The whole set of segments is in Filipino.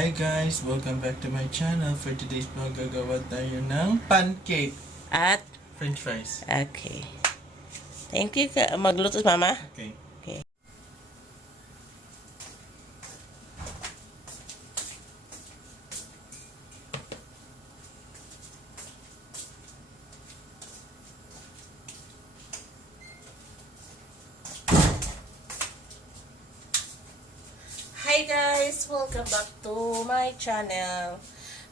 Hi guys! Welcome back to my channel. For today's vlog, gagawa tayo ng pancake At, french fries. okay. Thank you. Magluto, mama? Okay. Okay. Hi guys! Welcome back to my channel.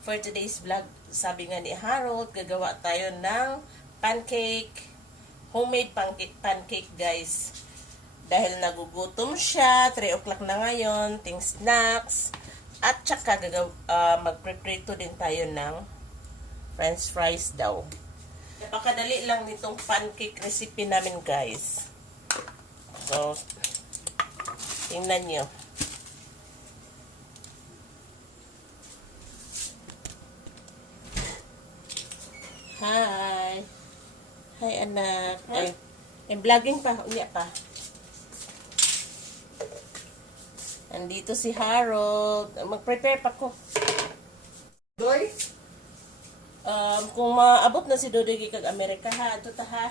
For today's vlog, sabi nga ni Harold, gagawa tayo ng pancake. Homemade pancake guys. Dahil nagugutom siya, 3 o'clock na ngayon, ting snacks. At saka magpreprito din tayo ng french fries daw. Napakadali lang nitong pancake recipe namin guys. So, tingnan nyo. Hi! Hi anak! Ay, vlogging pa, unya pa. Andito si Harold. Mag-prepare pa ko. Doy? Kung maabot na si Dodoy kag Amerika ha, ito ta ha.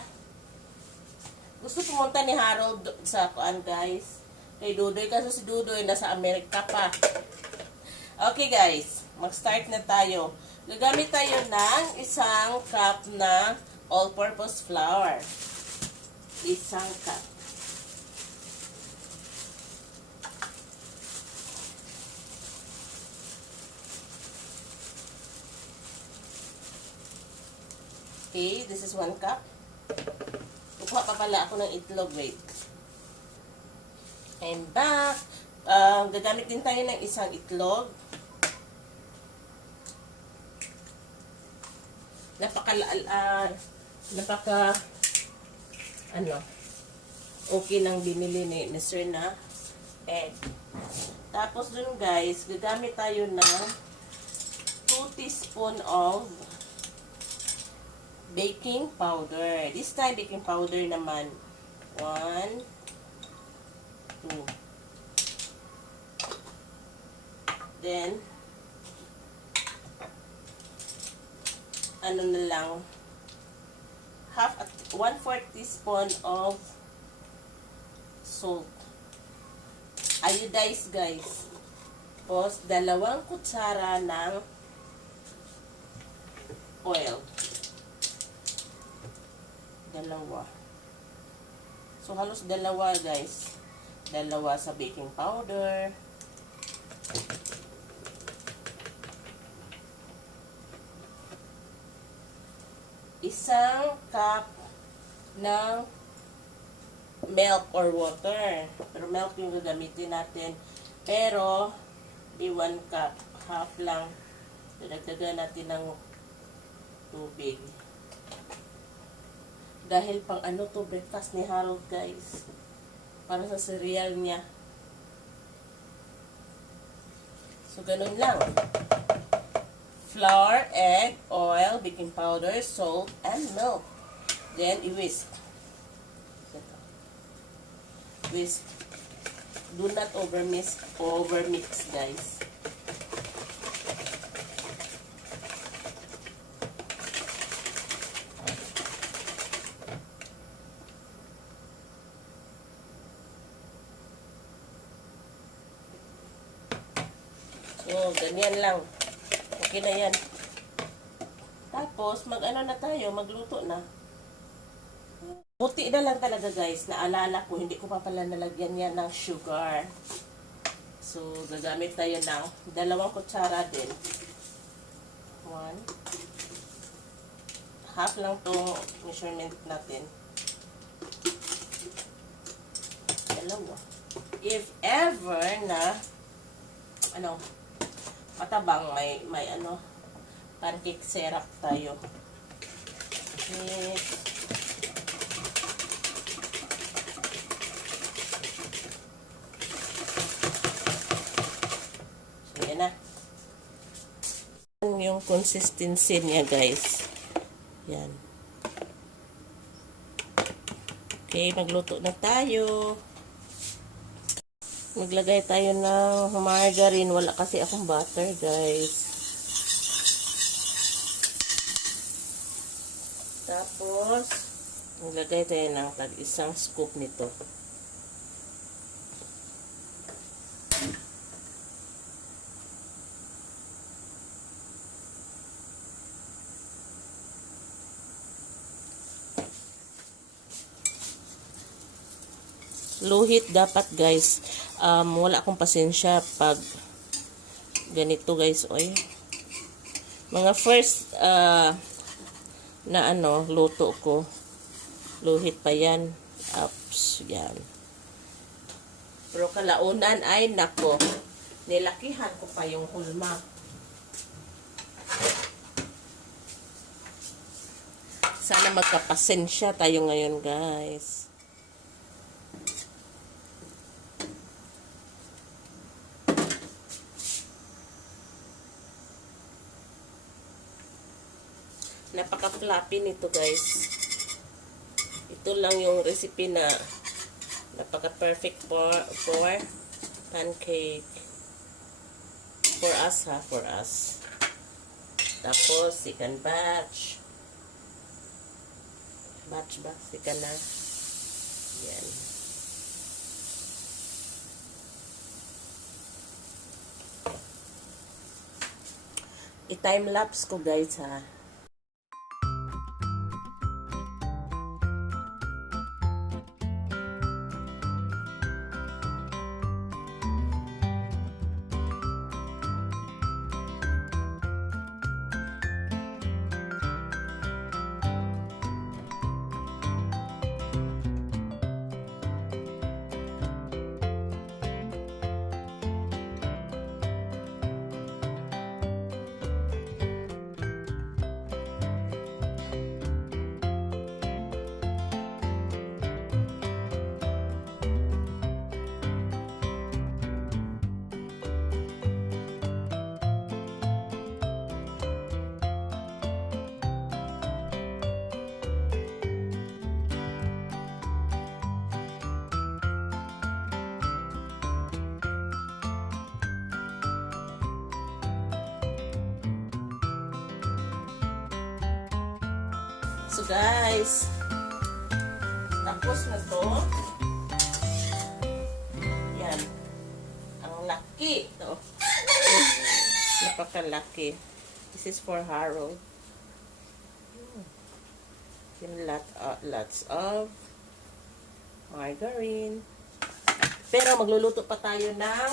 Gusto pumunta ni Harold sa kuan guys. Kay Dodoy kasi si Dodoy nasa Amerika pa. Okay guys, mag-start na tayo. Gagamit tayo ng isang cup na all-purpose flour. Isang cup. Okay, this is 1 cup. Kukuha pa pala ako ng itlog, wait. I'm back. Gagamit din tayo ng isang itlog. Okay nang binili ni Sir na egg. Tapos dun guys, gagamit tayo ng 2 teaspoon of baking powder. This time, baking powder naman. 1, 2. Then, ano na lang, 1/4 teaspoon of salt. Iodized guys. Tapos, 2 kutsara ng oil. 2. So, halos 2 guys. 2 sa baking powder. Isang cup ng milk or water. Pero milk yung gagamitin natin. Pero, di 1 cup. Half lang. Dagdagan natin ng tubig. Dahil pang ano to, breakfast ni Harold guys. Para sa cereal niya. So, ganun lang. Flour, egg, oil, baking powder, salt, and milk. Then, i-whisk. Whisk. Do not overmix guys. So, ganyan lang. Okay na yan. Tapos, mag-ano na tayo, magluto na. Puti na lang talaga guys. Naalala ko, hindi ko pa pala nalagyan yan ng sugar. So, gagamit tayo ng 2 kutsara din. 1. Half lang itong measurement natin. 2. If ever na, matabang, may pancake syrup tayo. Okay. So, yan na. Yung consistency niya, guys. Yan. Okay, magluto na tayo. Maglagay tayo ng margarine. Wala kasi akong butter, guys. Tapos, maglagay tayo ng tag-isang scoop nito. Low heat dapat, guys. Wala akong pasensya pag ganito, guys. Oy. Mga first na luto ko. Low heat pa yan. Ups, yan. Pero kalaunan ay nako. Nilakihan ko pa yung hulma. Sana magkapasensya tayo ngayon, guys. Napaka-floppy nito, guys. Ito lang yung recipe na napaka-perfect for pancake. For us, ha? For us. Tapos, second batch. Batch ba? Second na. Yan. I-time-lapse ko, guys, ha? So guys, tapos na to. Yan. Ang laki to. Napakalaki. This is for Harold. Yung lots of margarine. Pero magluluto pa tayo ng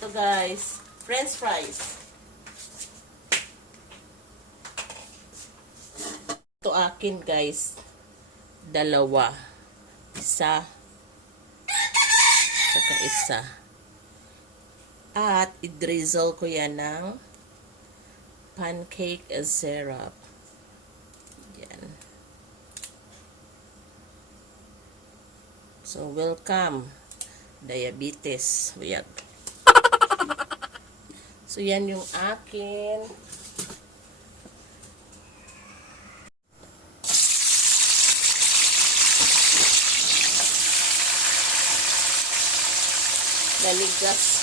ito, guys, French fries. Ito akin, guys, dalawa. Isa. Saka isa. At i-drizzle ko yan ng pancake syrup. Yan. So, welcome. Diabetes. Uyag. So, yan yung akin. Naligas.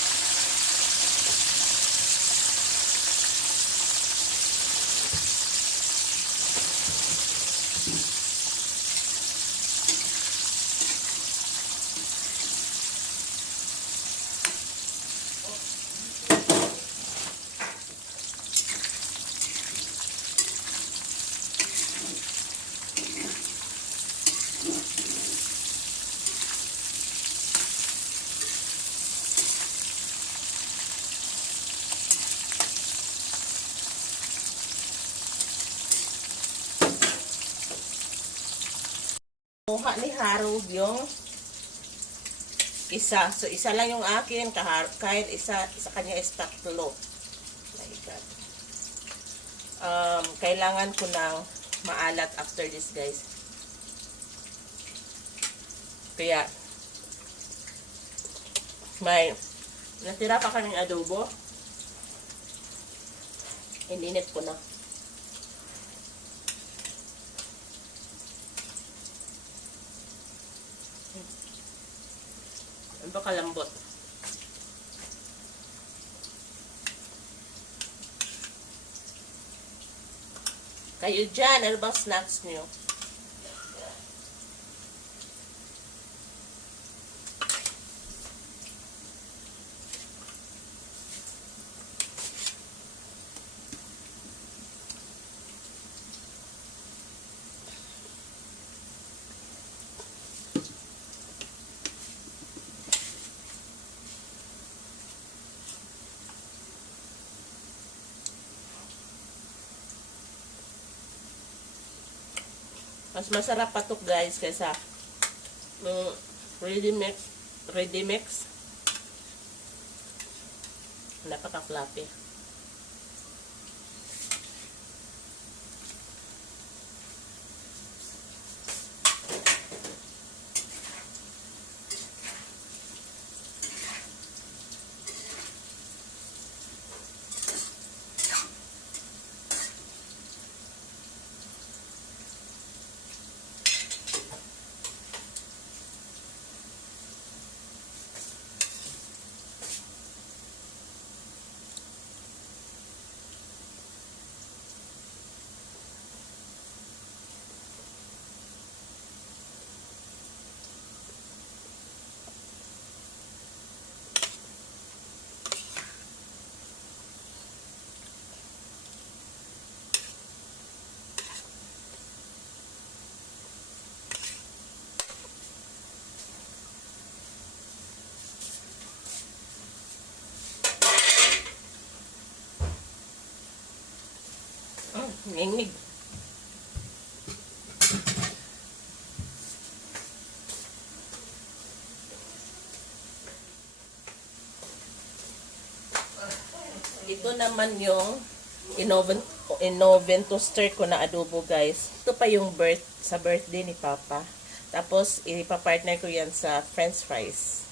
Kuha ni Harold yung isa. So, isa lang yung akin. Kahit isa sa kanya is tatlo. My God. Kailangan ko ng maalat after this, guys. Kaya, may natira pa kaming adobo. Ininit ko na. Ito kalambot. Kayo dyan, ano bang snacks nyo? Mas masarap pa to guys kaysa ready mix. Napaka-fluffy. Ngingnig. Ito naman yung inoven toaster ko na adobo guys. Ito pa yung sa birthday ni Papa. Tapos ipapartner ko yan sa french fries.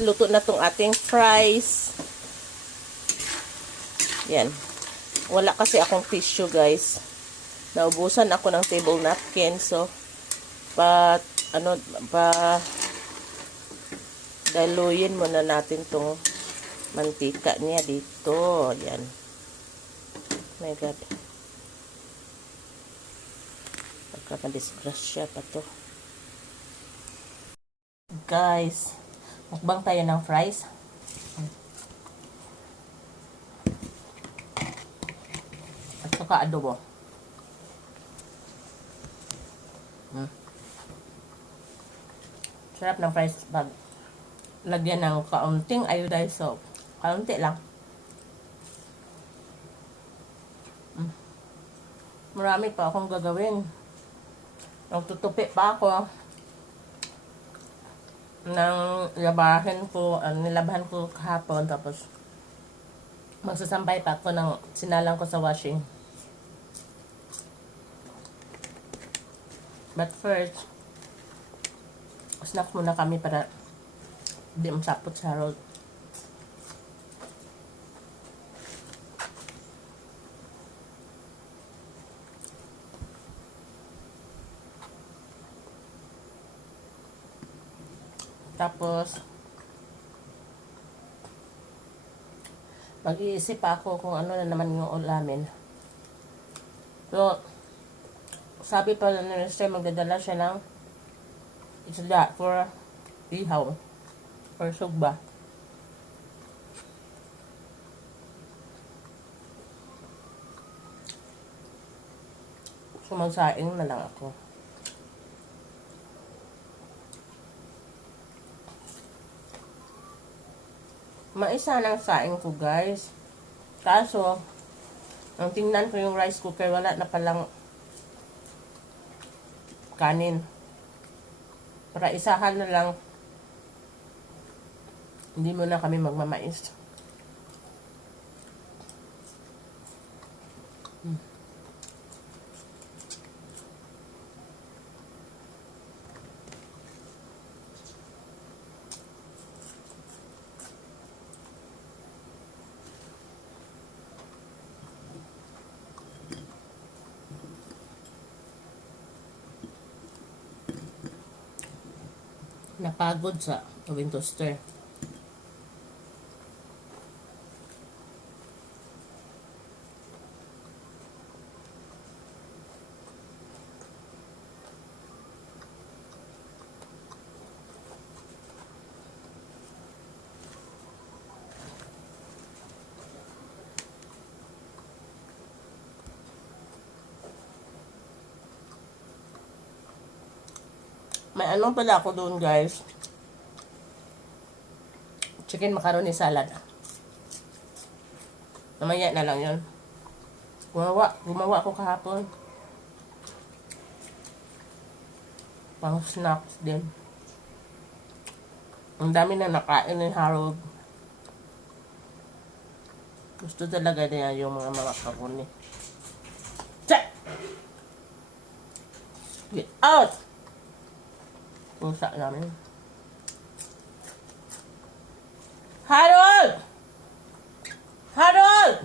Luto na tong ating fries. Yan. Wala kasi akong tissue guys. Naubusan ako ng table napkin. So, daluyin muna natin tong mantika niya dito. Yan. Oh my God. Pagka-disgrasya pa to. Guys, mukbang tayo ng fries. At saka adobo. Sarap ng fries pag lagyan ng kaunting iodized salt. Kaunti lang. Marami pa akong gagawin. Nagtutupi pa ako nilabahan ko kahapon, tapos magsasampay pa ako ng sinalang ko sa washing. But first, snack muna kami para di masapot sa road. Tapos, mag-iisip ako kung ano na naman yung ulamin. So, sabi pa ng minister, magdadala siya ng isda for ihaw or sugba. So, magsaing na lang ako. Maisa ng saing ko guys. Kaso, nung tingnan ko yung rice cooker, wala na palang kanin. Para isahan na lang, hindi mo na kami magmamais. Napagod sa oven toaster. May anong pala ako doon, guys. Chicken macaroni salad. Namaya na lang yun. Gumawa ako kahapon. Pang snacks din. Ang dami na nakain ni Harold. Gusto talaga niya yung mga macaroni. Check! Get out! Pusa namin. Harold! Harold!